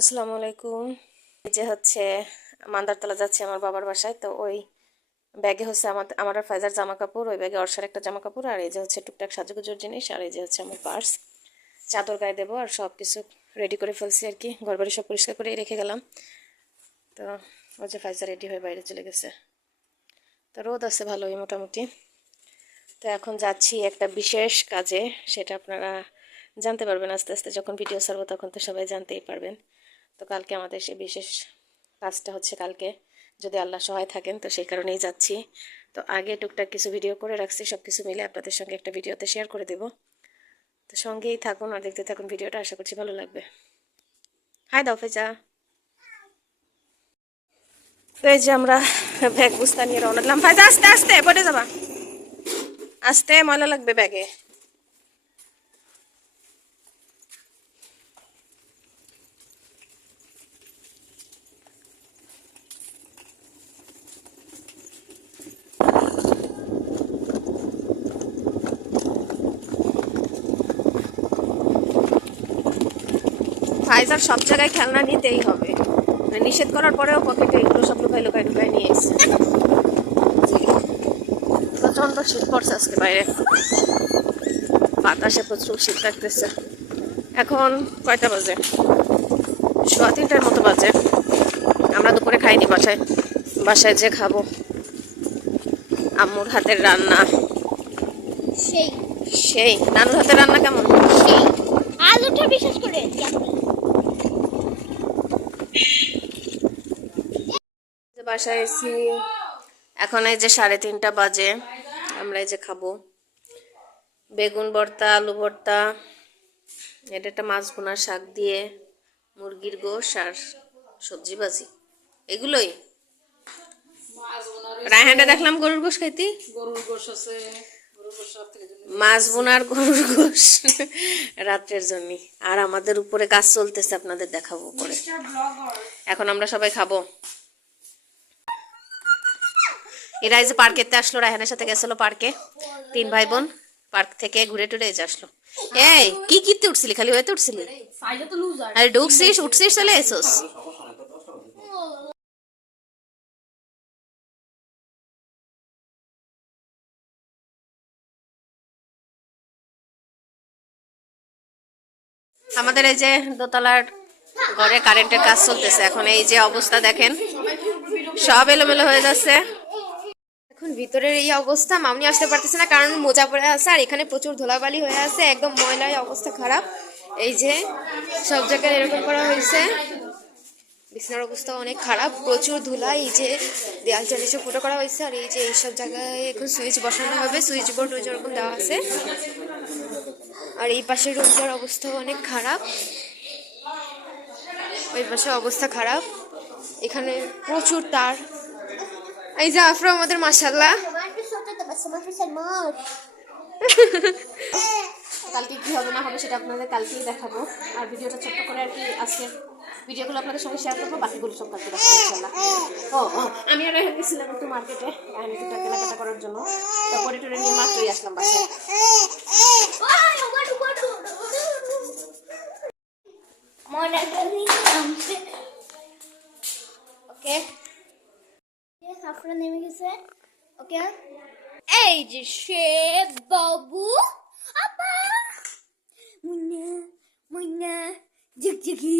আসসালামু আলাইকুম। এই যে হচ্ছে মান্দারতলা যাচ্ছি আমার বাবার বাসায়। তো ওই ব্যাগে হচ্ছে আমার আর ফাইজার জামা কাপড়, ওই ব্যাগে অর্ষার একটা জামা কাপড়, আর এই যে হচ্ছে টুকটাক সাজুগুজুর জিনিস, আর এই যে হচ্ছে আমার পার্স, চাদর গায়ে দেবো, আর সব কিছু রেডি করে ফেলছি আর কি। ঘরবাড়ি সব পরিষ্কার করে রেখে গেলাম। তো ওই যে ফাইজা রেডি হয়ে বাইরে চলে গেছে। তো রোদ আছে ভালোই মোটামুটি। তো এখন যাচ্ছি একটা বিশেষ কাজে, সেটা আপনারা জানতে পারবেন আস্তে আস্তে, যখন ভিডিও ছাড়বো তখন তো সবাই জানতেই পারবেন। তো কালকে আমাদের সেই বিশেষ কাজটা হচ্ছে কালকে, যদি আল্লাহ সহায় থাকেন, তো সেই কারণেই যাচ্ছি। তো আগে টুকটাক কিছু ভিডিও করে রাখছি, সব কিছু মিলে আপনাদের সঙ্গে একটা ভিডিওতে শেয়ার করে দেব। তো সঙ্গেই থাকুন আর দেখতে থাকুন ভিডিওটা, আশা করছি ভালো লাগবে। হাই দাও ফেজা। তো এই যে আমরা ব্যাগ বুস্তা নিয়ে রওনা দিলাম। ফাইজা আস্তে আস্তে পড়ে যাবা, আস্তে, ময়লা লাগবে ব্যাগে। ফাইজার সব জায়গায় খেলনা নিতেই হবে, নিষেধ করার পরেও পকেটে এগুলো সব লুকাই লুকাই লুকাই নিয়ে এসছে। প্রচন্ড শীত পড়ছে আজকে বাইরে, বাতাসে প্রচুর শীত লাগতেছে। এখন কয়টা বাজে? 3:15 মতো বাজে। আমরা দুপুরে খাইনি, বাসায় বাসায় যে খাবো। আম্মুর হাতের রান্না সেই সেই। নানুর হাতের রান্না কেমন? সেই আলুটা বিশেষ করে বাসায় এসি, এখন এই যে 3:30 বাজে। আমরা এই যে খাবো বেগুন ভর্তা, আলু ভর্তা, এটা একটা মাছ ভুনা, শাক দিয়ে, মুরগির গোশ আর সবজি ভাজি, এগুলোই। রায়হানটা দেখলাম গরুর গোশ খাইতি। গরুর গোশ আছে, মাছ বোনার গরুর গোশ রাত্রের জন্য। আর আমাদের উপরে কাজ চলতেছে, আপনাদের দেখাবো পরে। এখন আমরা সবাই খাবো। এরা এই যে পার্কেতে আসলো, রায়হানের সাথে গেছিল পার্কে, 3 ভাই বোন। পার্ক থেকে ঘুরে টুরে এই যে আসলো। এই কি কিতে উঠছিলি? খালি হয়ে উঠছিলি? আরে ঢুকছিস, উঠছিস, চলে এসোস। আমাদের এই যে দোতলার ঘরে কারেন্টের কাজ চলতেছে। এখন এই যে অবস্থা দেখেন, সব এলোমেলো হয়ে যাচ্ছে। এখন ভিতরের এই অবস্থা, মামনি আসতে পারতেছে না কারণ মোজা পরে আছে, আর এখানে প্রচুর ধুলাবালি হয়ে আছে, একদম ময়লায় অবস্থা খারাপ। এই যে সব জায়গায় এরকম করা হয়েছে, বিছানার অবস্থা অনেক খারাপ, প্রচুর ধুলা। এই যে দেয়াল চালিশে ফুটো করা হয়েছে, আর এই যে এইসব জায়গায় এখন সুইচ বসানো হবে, সুইচ বোর্ড ওই যেরকম দেওয়া আছে। আর এই পাশের রুমটার অবস্থা অনেক খারাপ, ওই পাশে অবস্থা খারাপ। এখানে প্রচুর তার। এই যে আফরো আমাদের মাশাআল্লাহ। কালকে কি হবে না হবে সেটা আপনাদের কালকেই দেখাবো। আর ভিডিওটা ছোট্ট করে আর কি আজকের ভিডিওগুলো আপনাদের সঙ্গে শেয়ার করবো, বাকিগুলো সব কালকে দেখাবো ইনশাআল্লাহ। আমি আর রেহান গেছিলাম একটু মার্কেটে, আমি একটু কেনাকাটা করার জন্য। তারপরে টুরে নিয়ে মাত্রই আসলাম বাসায়। ওকে হাফরা নেমে গেছে। ওকে এই যে সে বাবু আপা মুন্না মুন্না ঝিকঝিকি